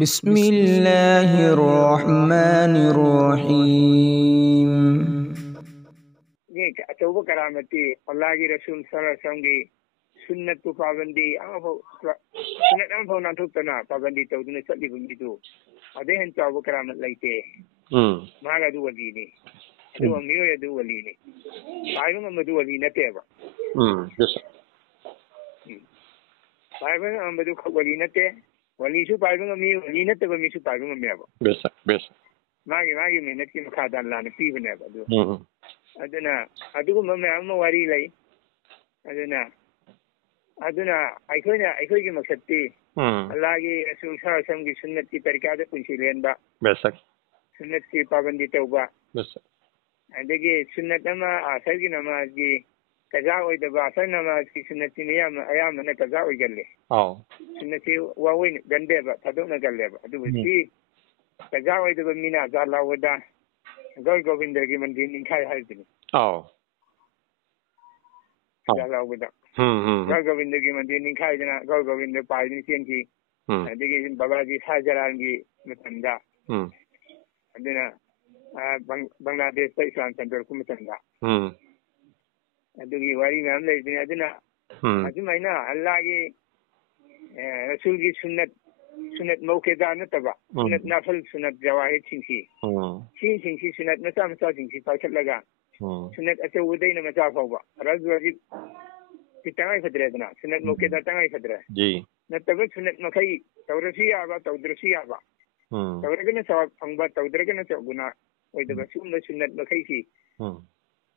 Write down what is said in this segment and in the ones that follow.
बिस्मिल्लाहिर्रहमानिर्रहीम। ये अचौब करामती अल्लाह की रसूल सल्लल्लाहु अलैहि वसल्लम की सुन्नत को पाबंदी सुन्नत अमफाव नाथोक्तना पाबंदी तौदुना चटलिबा मिदु अदे हन चौब करामत लैते मागा दु वलीनी अदु मियो यदु वलीनी पाइबंग मदु वली नतेबा पाइबंग मदु वली नते वलीसु पाइबंग मी वली नतबा मिसु पाइबंग मेबा मागी मेहनत की मखादा अल्लाह ने पीबनेबा दु aduna adugumba mayam wari lai aduna aikoigi maksatti Allah ki rasul sallallahu alaihi wasallam ki sunnat ki tarika da punchi lenba besak sunnat ki pabandi tauba besak adagi sunnat nama asal ki namaz ki kaza oi da asal namaz ki sunnat ni ayam na kaza oi galle sunnat ki wawin gande ba tadona galle ba adu si kaza oi da mina zalla wada Gol Govinda की मंदिर निकाय है दिन जाला उबदा Gol Govinda की मंदिर निकाय जना Gol Govinda पाइनी चेन की देखिए बाबाजी साजरान की मतंदा अदना बांग्लादेश पे इस्लाम सेंटर को मतंदा अदुगी वारी में हम ले दिन अदना अदु महीना अल्लाह की रसूल की सुन्नत मौकेदा नतबा सुन्नत नफल सुन्नत जवाहिर सिंसी सिंसी सुन्नत मचा सिंसी पाखलगा सुन्नत अचे उदयना मचा फावबा राजवाजी कितंगाई फदरेदना सुन्नत मौकेदा तंगाई फदरे जी नतबा सुन्नत मखई तौरसी आबा तौदरसी आबा तौरगना सवाब फंगबा तौदरगना चगुना ओइदबा सुन्नत सुन्नत मखई सी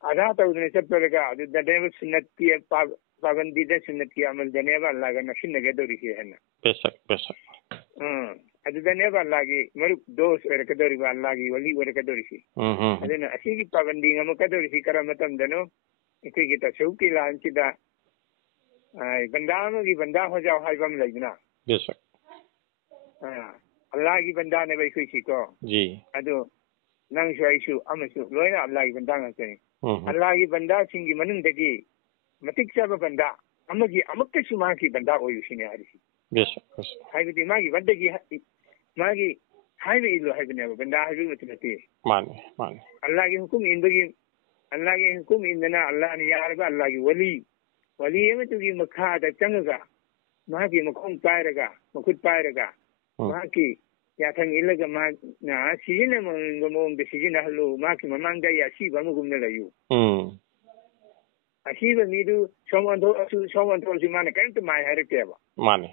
आधा तौदने चपलगा अदु ददेव सुन्नत की पाबंदी दे सुन्नत की अमल जनेबा अल्लाह का नशिन नगे दोरी है ना बेशक अदुदनेबा अल्लाह की मरुक दोस्त वरकदोरी बा अल्लाह की वली वरकदोरी सी अदना असी की पाबंदी ngam कदोरी सी करा मतम दनो इकोई की तसौ की लांचिदा बंदा की बंदा हो जाओ हाइबम लेजना बेशक अल्लाह की बंदा ने भाई कोई सी को जी अदो नंग शुआइशु अमसु लोइना अल्लाह की बंदा ngase अल्लाह की बंदा सिंगी मनुंग दगी मतिक साबा बंदा अमगी अमक्के सुमा की बंदा ओयुसिने हरिसी बेशक हाइबदी मागी बंदगी मागी हाइबे इलो हाइबने बंदा हाइबे मतनती माने अल्लाह की हुकुम इंदना अल्लाह ने यारबा अल्लाह की वली में तुगी मखा दा चंगगा मागी मखों पायरगा मखुद पायरगा माकी याथंग इलगा मा ना सिजिना मोंग दे सिजिना हलो माकी ममांगा या सिबा मगुमना लायु असीब मीदु सोमंधो सु माने कैंत माय हरकेबा माने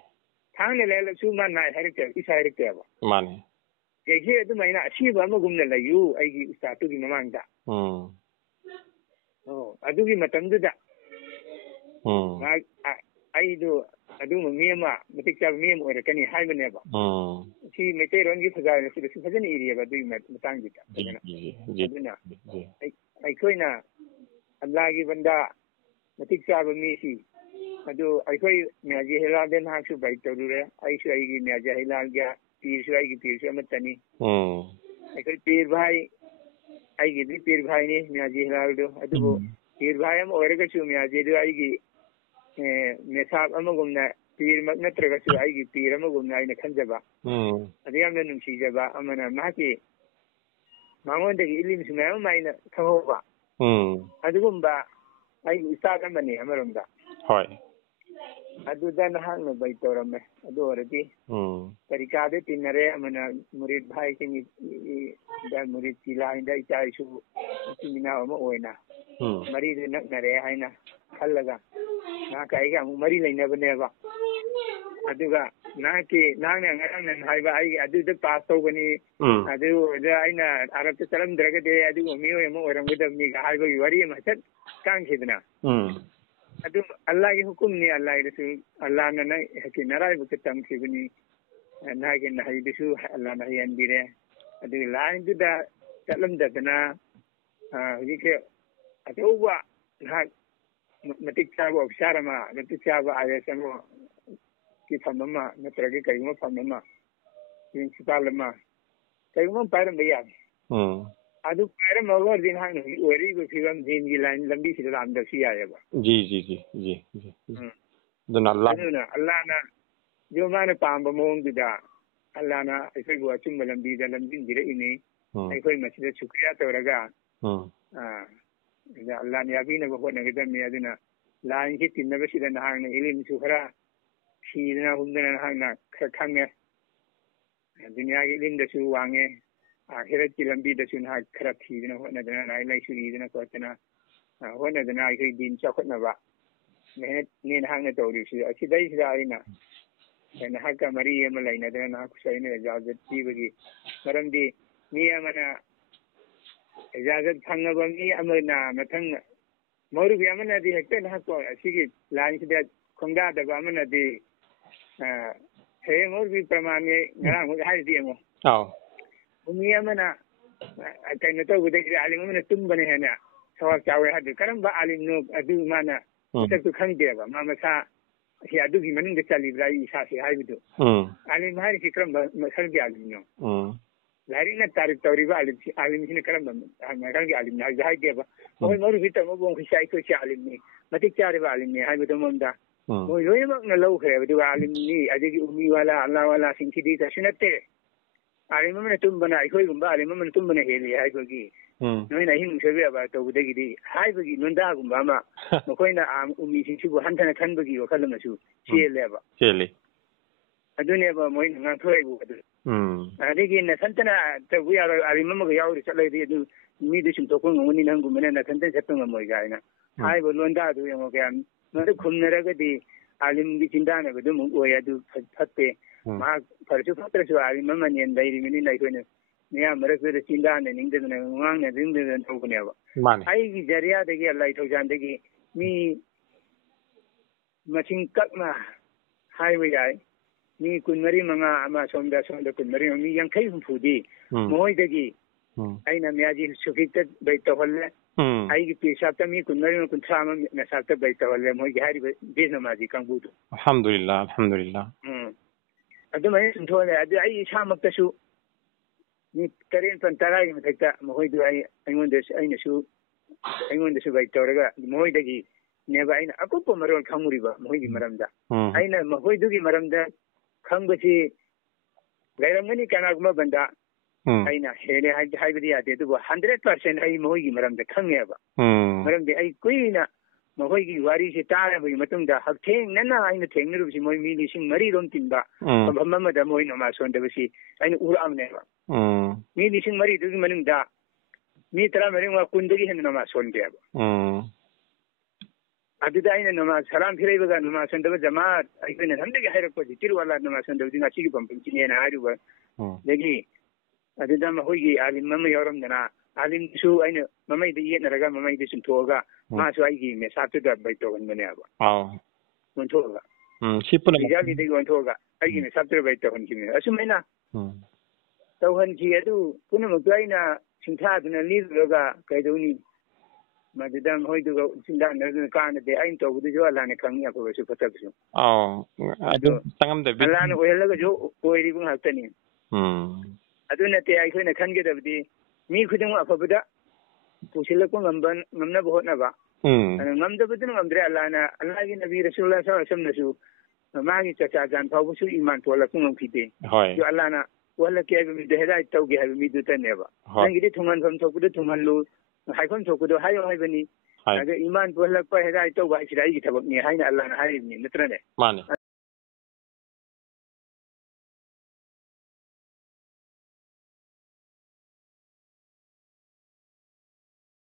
थाने लेले सु मान नाय हरके इसा हरकेबा माने जैसे अदु मैना असीब अमगुमना लायु आइगी स्टातु की ममांगा अदुगी मतंदुदा आइदु अदु मेमा मतिका मेम ओरकनी हाइबनेबा सी मेते रोंगी फजाने सी फजन एरिया बदु मतंगी ता अदुना आइकोइना अल्लाह की बंदा मतिक चाब मीसी अदु आइकोई म्याजी हेलाल देन हासु बाइक तरुरे आइसु आइगी म्याजी हेलाल गया पीरसु आइगी पीरसु अमतनी आइकोई पीर भाई आइगी भी पीर भाई ने म्याजी हेलाल दो अदु पीर भाई हम ओरगसु म्याजी दो आइगी मेसाब अमगुमना पीर मक नत्रगसु आइगी पीर अमगुमना आइना खंजबा अदु यामना नुंसीजबा अमना माकी मांगोंदगी इलिमसु मयम माइना खंगोबा अदुगुम्बा आई उस्ताद अमने अमरंदा होय अदुदा नहांग बाई तोरमे अदु ओरदी तरीका दे तिनरे अमना मुरीद भाई किंग दा मुरीद किला इंदा इचाइसु तिमिना अम ओइना मरी दे नरे हाइना खल्लगा ना काइगा मरी लेनबनेबा अदुगा नाके नाने ngana haiba ai adu de pass togani adu da aina arab te salam dragade adu miyo emo oramgudamni ga haiba gi wari ma sat kang khidna adu allah ki hukum ni allah rasul allah na na ki narai bu tam khibni na ge na hai bisu allah na yan dire adu lain du da salam da na hi ke adu wa na matik sa bo sharama matik sa ba ayasamo की फममा नत्रगे कईमा फममा principal मा कईमा पैर भैया अदु पैर मगर दिन हां ओरी को फिरम दिन की लाइन लंबी से राम दसी आएगा जी दन अल्लाह ना जो माने पाम मोंग दिदा ꯑꯜꯂꯥꯅ ꯑꯩꯈꯣꯏꯕꯨ ꯑꯆꯨꯝꯕ ꯂꯝꯕꯤꯗ ꯂꯝꯖꯤꯡꯕꯤꯔꯛꯏꯅꯤ ꯑꯩꯈꯣꯏ ꯃꯁꯤꯗ ꯁꯨꯀ꯭ꯔꯤꯌꯥ ꯇꯧꯔꯒ ꯑꯜꯂꯥꯅ ꯌꯥꯕꯤꯅꯕ ꯍꯣꯠꯅꯒꯗꯕꯅꯤ ꯑꯗꯨꯅ ꯂꯥꯟꯁꯤ ꯇꯤꯟꯅꯕꯁꯤꯗ ꯅꯍꯥꯛꯅ ꯏꯂꯤꯝꯁꯨ ꯈꯔ ꯊꯤꯗꯅ ꯍꯨꯝꯗꯅ ꯅꯍꯥꯛꯅ ꯈꯔ ꯈꯪꯉꯦ ꯗꯨꯅꯤꯌꯥꯒꯤ ꯏꯂꯤꯝꯗꯁꯨ ꯋꯥꯡꯉꯦ ꯑꯥꯈꯤꯔꯠꯀꯤ ꯂꯝꯕꯤꯗꯁꯨ ꯅꯍꯥꯛ ꯈꯔ ꯊꯤꯗꯅ ꯍꯣꯠꯅꯗꯅ ꯂꯥꯏꯔꯤꯛ ꯂꯥꯏꯁꯨ ꯏꯗꯅ ꯈꯣꯠꯇꯅ ꯍꯣꯠꯅꯗꯅ ꯑꯩꯈꯣꯏ ꯗꯤꯟ ꯆꯥꯎꯈꯠꯅꯕ ꯃꯦꯍꯅꯠꯅꯦ ꯅꯍꯥꯛꯅ ꯇꯧꯔꯤꯕꯁꯤ ꯑꯁꯤꯗꯩꯁꯤꯗ ꯑꯩꯅ ꯅꯍꯥꯛꯀ ꯃꯔꯤ ꯑꯃ ꯂꯩꯅꯗꯅ ꯅꯍꯥꯛꯁꯨ ꯑꯩꯅ ꯏꯖꯥꯖꯠ ꯄꯤꯕꯒꯤ ꯃꯔꯝꯗꯤ ꯃꯤ ꯑꯃꯅ ꯏꯖꯥꯖꯠ ꯐꯪꯉꯕ ꯃꯤ ꯑꯃꯅ ꯃꯊꯪ ꯃꯧꯔꯨꯕꯤ ꯑꯃꯅꯗꯤ ꯍꯦꯛꯇ ꯅꯍꯥꯛꯄꯨ ꯑꯁꯤꯒꯤ ꯂꯥꯟꯁꯤꯗ ꯈꯣꯡꯗꯥꯗꯕ ꯑꯃꯅꯗꯤ ꯍꯌꯦꯡ ꯃꯧꯔꯨꯕꯤ ꯄ꯭ꯔꯃꯥꯟꯅꯤ ꯉꯔꯥꯡ ꯍꯥꯏꯔꯗꯤ ꯌꯦꯡꯉꯣ ꯃꯤ ꯑꯃꯅ ꯀꯩꯅꯣ ꯇꯧꯕꯗꯒꯤ ꯑꯥꯂꯤꯝ ꯑꯃꯅ ꯇꯨꯝꯕꯅ ꯍꯦꯟꯅ ꯁꯋꯥꯛ ꯆꯥꯎꯋꯦ ꯍꯥꯏꯗꯤ ꯀꯔꯝꯕ ꯑꯥꯂꯤꯝꯅꯣ ꯑꯗꯨ ꯃꯥꯅ ꯃꯁꯛꯇꯨ ꯈꯪꯗꯦꯕ ꯃꯥ ꯃꯁꯥ ꯑꯁꯤ ꯑꯗꯨꯒꯤ ꯃꯅꯨꯡꯗ ꯆꯜꯂꯤꯕ꯭ꯔꯥ ꯑꯩ ꯏꯁꯥꯁꯤ ꯍꯥꯏꯕꯗꯨ ꯑꯥꯂꯤꯝ ꯍꯥꯏꯔꯤꯁꯤ ꯀꯔꯝꯕ ꯃꯈꯜꯒꯤ ꯑꯥꯂꯤꯝꯅꯣ ꯂꯥꯏꯔꯤꯛꯅ ꯇꯥꯔꯤꯐ ꯇꯧꯔꯤꯕ ꯑꯥꯂꯤꯝꯁꯤꯅ ꯀꯔꯝꯕ ꯃꯈꯜꯒꯤ ꯑꯥꯂꯤꯝꯅꯣ ꯍꯥꯏꯕꯗꯨ ꯍꯥꯏꯗꯦꯕ ꯃꯈꯣꯏ ꯃꯧꯔꯨꯕꯤ ꯇꯝꯃꯕꯨ ꯑꯩꯈꯣꯏꯁꯤ ꯑꯥꯂꯤꯝꯅꯤ ꯃꯇꯤꯛ ꯆꯥꯔꯤꯕ ꯑꯥꯂꯤꯝꯅꯤ ꯍꯥꯏꯕꯗꯨ ꯃꯉꯣꯟꯗ ꯃꯣꯏ ꯂꯣꯏꯅꯃꯛꯅ ꯂꯧꯈ꯭ꯔꯦꯕ ꯑꯗꯨꯒ ꯑꯥꯂꯤꯝꯅꯤ ꯑꯗꯒꯤ ꯎꯃꯤ ꯋꯥꯂꯥ ꯑꯜꯂꯥ ꯋꯥꯂꯥꯁꯤꯡꯁꯤꯗꯤ ꯀꯩꯁꯨ ꯅꯠꯇꯦ ꯑꯥꯂꯤꯝ ꯑꯃꯅ ꯇꯨꯝꯕꯅ ꯑꯩꯈꯣꯏꯒꯨꯝꯕ ꯑꯥꯂꯤꯝ ꯑꯃꯅ ꯇꯨꯝꯕꯅ ꯍꯦꯜꯂꯤ ꯍꯥꯏꯕꯒꯤ ꯅꯣꯏꯅ ꯑꯍꯤꯡ ꯁꯣꯏꯕ ꯇꯧꯕꯗꯒꯤꯗꯤ ꯍꯥꯏꯕꯒꯤ ꯂꯣꯟꯗꯥꯒꯨꯝꯕ ꯑꯃ ꯃꯈꯣꯏꯅ ꯎꯃꯤꯁꯤꯡꯁꯤꯕꯨ ꯍꯟꯊꯅ ꯈꯟꯕꯒꯤ ꯋꯥꯈꯜ ꯑꯃꯁꯨ ꯆꯦꯜꯂꯦꯕ ꯑꯗꯨꯅꯦꯕ ꯃꯣꯏꯅ ꯉꯥꯡꯊꯣꯔꯛꯏꯕ ꯑꯗꯨ ꯑꯗꯒꯤ ꯅꯊꯟꯇꯅ ꯇꯧꯕ ꯌꯥꯔꯣꯏ ꯑꯥꯂꯤꯝ ꯑꯃꯒ ꯌꯥꯎꯔꯤ ꯆꯠꯂꯗꯤ ꯑꯗꯨ ꯃꯤꯗꯨ ꯆꯨꯝꯊꯣꯛꯄ ꯉꯝꯒꯅꯤ ꯅꯪꯒꯨꯝꯕꯅ ꯅꯊꯟꯇ ꯆꯠꯄ ꯉꯝꯃꯣꯏ ꯀꯥꯏꯅ ꯍꯥꯏꯕ ꯂꯣꯟꯗꯥꯗꯨ ꯌꯦꯡꯉꯣ ꯀꯌꯥꯝ ꯃꯗꯨ ꯈꯨꯝꯅꯔꯒꯗꯤ ꯑꯥꯂꯤꯝꯒꯤ ꯆꯤꯟꯗꯥꯅꯕꯗꯨ ꯑꯃꯨꯛ ꯑꯣꯏ ꯑꯗꯨ ꯐꯠꯇꯦ ꯃꯍꯥꯛ ꯐꯔꯁꯨ ꯐꯠꯇ꯭ꯔꯁꯨ ꯑꯥꯂꯤꯝ ꯑꯃꯅꯦꯅ ꯂꯩꯔꯤꯕꯅꯤꯅ ꯑꯩꯈꯣꯏꯅ ꯃꯤꯌꯥꯝ ꯃꯔꯛꯇꯨꯗ ꯆꯤꯟꯗꯥꯅꯅꯤꯡꯗꯗꯅ ꯉꯥꯡꯅꯅꯤꯡꯗꯗꯅ ꯇꯧꯕꯅꯦꯕ ꯑꯩꯒꯤ ꯖꯔꯤꯌꯥꯗꯒꯤ ꯑꯜꯂꯥ ꯊꯧꯖꯥꯟꯗꯒꯤ ꯃꯤ ꯃꯁꯤꯡ ꯀꯛꯅ ꯍꯥꯏꯕ ꯌꯥꯏ ꯃꯤ 24 ꯑꯃ ꯁꯣꯝꯗ 24 ꯃꯤ 50-60ꯗꯤ ꯃꯣꯏꯗꯒꯤ ꯑꯩꯅ ꯃꯤꯌꯥꯖꯤ ꯁꯨꯐꯤꯛꯇ ꯕꯩ ꯇꯧꯍꯜꯂꯦ ꯑꯩꯒꯤ ꯄꯤꯔꯁꯥꯞꯇ ꯃꯤ 24-30 ꯑꯃ ꯅꯁꯥꯞꯇ ꯕꯩ ꯇꯧꯍꯜꯂꯦ ꯃꯣꯏꯒꯤ ꯍꯥꯏꯔꯤꯕ ꯕꯦꯖꯅꯃꯥꯖꯤ ꯀꯥꯡꯕꯨꯗꯨ alhamdulillah ꯑꯗꯨꯃꯥꯏꯅ ꯆꯨꯝꯊꯣꯛꯍꯜꯂꯦ ꯑꯗꯨ ꯑꯩ ꯏꯁꯥꯃꯛꯇꯁꯨ ꯃꯤ 9-10 ꯃꯊꯛꯇ ꯃꯈꯣꯏꯗꯨ ꯑꯩꯉꯣꯟꯗꯁꯨ ꯕꯩ ꯇꯧꯔꯒ ꯃꯣꯏꯗꯒꯤꯅꯦꯕ ꯑꯩꯅ ꯑꯀꯨꯞꯄ ꯃꯔꯣꯜ ꯈꯪꯉꯨꯔꯤꯕ ꯃꯈꯣꯏꯒꯤ ꯃꯔꯝꯗ ꯑꯩꯅ ꯃꯈꯣꯏꯗꯨꯒꯤ ꯃꯔꯝꯗ ꯈꯪꯕꯁꯤ ꯂꯩꯔꯝꯒꯅꯤ ꯀꯅꯥꯒꯨꯝꯕ ꯕꯟꯗ ꯑꯩꯅ ꯍꯦꯜꯂꯦ ꯍꯥꯏꯕꯗꯤ ꯌꯥꯗꯦ ꯑꯗꯨꯕꯨ 100% ꯑꯩ ꯃꯈꯣꯏꯒꯤ ꯃꯔꯝꯗ ꯈꯪꯉꯦꯕ ꯃꯔꯝꯗꯤ ꯑꯩ ꯀꯨꯏꯅ ꯃꯈꯣꯏꯒꯤ ꯋꯥꯔꯤꯁꯤ ꯇꯥꯔꯕꯒꯤ ꯃꯇꯨꯡꯗ ꯍꯛꯊꯦꯡꯅꯅ ꯑꯩꯅ ꯊꯦꯡꯅꯔꯨꯕꯁꯤ ꯃꯣꯏ ꯃꯤ 4,000 ꯇꯤꯟꯕ ꯃꯐꯝ ꯑꯃꯗ ꯃꯣꯏ ꯅꯃꯥꯖ ꯁꯣꯟꯗꯕꯁꯤ ꯑꯩꯅ ꯎꯔꯛꯑꯕꯅꯦꯕ ꯃꯤ 4,000ꯗꯨꯒꯤ ꯃꯅꯨꯡꯗ ꯃꯤ 19-20 ꯍꯦꯟꯅ ꯅꯃꯥꯖ ꯁꯣꯟꯗꯦꯕ ꯑꯗꯨꯗ ꯑꯩꯅ ꯅꯃꯥꯖ ꯁꯂꯥꯝ ꯐꯤꯔꯩꯕꯒ ꯅꯃꯥꯖ ꯁꯣꯟꯗꯕ ꯖꯃꯥꯠ ꯑꯩꯈꯣꯏꯅ ꯅꯍꯥꯟꯗꯒꯤ ꯍꯥꯏꯔꯛꯄꯁꯤ ꯇꯤꯔꯋꯥꯂꯥ ꯅꯃꯥꯖ ꯁꯣꯟꯗꯕꯁꯤ ꯉꯁꯤꯒꯤ ꯄꯝꯄꯝꯁꯤꯅꯦꯅ ꯍꯥꯏꯔꯨꯕ ꯑꯗꯒꯤ ꯑꯗꯨꯗ ꯃꯈꯣꯏꯒꯤ ꯑꯥꯂꯤꯝ ꯑꯃ ꯌꯥꯎꯔꯝꯗꯅ ꯑꯥꯂꯤꯝꯁꯨ ꯑꯩꯅ ꯃꯃꯩꯗ ꯌꯦꯠꯅꯔꯒ ꯃꯃꯩꯗ ꯆꯨꯝꯊꯣꯛꯑꯒ ꯃꯥꯁꯨ ꯑꯩꯒꯤ ꯃꯦꯁꯥꯞꯇꯨꯗ ꯕꯩ ꯇꯧꯍꯟꯕꯅꯦꯕ ꯑꯣꯟꯊꯣꯛꯑꯒ ꯏꯖꯥꯂꯤꯗꯒꯤ ꯑꯣꯟꯊꯣꯛꯑꯒ ꯑꯩꯒꯤ ꯃꯦꯁꯥꯞꯇꯨꯗ ꯕꯩ ꯇꯧꯍꯟꯈꯤꯕꯅꯦ ꯑꯁꯨꯃꯥꯏꯅ ꯇꯧꯍꯟꯈꯤ ꯑꯗꯨ ꯄꯨꯝꯅꯃꯛꯇꯨ ꯑꯩꯅ ꯁꯤꯡꯊꯥꯗꯨꯅ ꯂꯤꯔꯨꯔꯒ ꯀꯩꯗꯧꯅꯤ ꯃꯗꯨꯗ ꯃꯈꯣꯏꯗꯨꯒ ꯆꯤꯟꯗꯥꯅꯗꯨꯅ ꯀꯥꯟꯅꯗꯦ ꯑꯩꯅ ꯇꯧꯕꯗꯨꯁꯨ ꯑꯜꯂꯥꯅ ꯈꯪꯉꯤ ꯑꯐꯕꯁꯨ ꯐꯠꯇꯕꯁꯨ ꯑꯜꯂꯥꯅ ꯑꯣꯏꯍꯜꯂꯒꯁꯨ ꯑꯣꯏꯔꯤꯕ ꯉꯥꯛꯇꯅꯤ ꯑꯗꯨ ꯅꯠꯇꯦ ꯑꯩꯈꯣꯏꯅ ꯈꯟꯒꯗꯕꯗꯤ ꯃꯤ ꯈꯨꯗꯤꯡꯃꯛ ꯑꯐꯕꯗ ꯄꯨꯁꯤꯜꯂꯛꯄ ꯉꯝꯅꯕ ꯍꯣꯠꯅꯕ ꯑꯗꯨ ꯉꯝꯗꯕꯗꯨꯅ ꯉꯝꯗ꯭ꯔꯦ ꯑꯜꯂꯥꯒꯤ ꯅꯕꯤ ꯔꯁꯨꯜullah ꯁꯜꯂꯝꯅꯁꯨ ꯃꯥꯒꯤ ꯆꯆꯥꯖꯥꯟ ꯐꯥꯎꯕꯁꯨ ꯏꯃꯥꯟ ꯊꯣꯛꯍꯜꯂꯛꯄ ꯉꯝꯈꯤꯗꯦ ꯑꯗꯨ ꯑꯜꯂꯥꯅ ꯎꯍꯜꯂꯛꯀꯦ ꯍꯥꯏꯕ ꯃꯤꯗꯨ ꯍꯤꯗꯥꯌꯠ ꯇꯧꯒꯦ ꯍꯥꯏꯕ ꯃꯤꯗꯨꯇꯅꯦꯕ ꯅꯪꯒꯤꯗꯤ ꯊꯨꯡꯍꯟꯐꯝ ꯊꯣꯛꯄꯗꯨ ꯊꯨꯡꯍꯜꯂꯨ ꯍꯥꯏꯐꯝ ꯊꯣꯛꯄꯗꯨ ꯍꯥꯏꯌꯣ ꯍꯥꯏꯕꯅꯤ ꯑꯗ ꯏꯃꯥꯟ ꯄꯨꯍꯜꯂꯛꯄ ꯍꯤꯗꯥꯌꯠ ꯇꯧꯕ ꯍꯥꯏꯁꯤꯗ ꯑꯩꯒꯤ ꯊꯕꯛꯅꯤ ꯍꯥꯏꯅ ꯑꯜꯂꯥꯅ ꯍꯥꯏꯔꯤꯕꯅꯤ ꯅꯠꯇ꯭ꯔꯅꯦ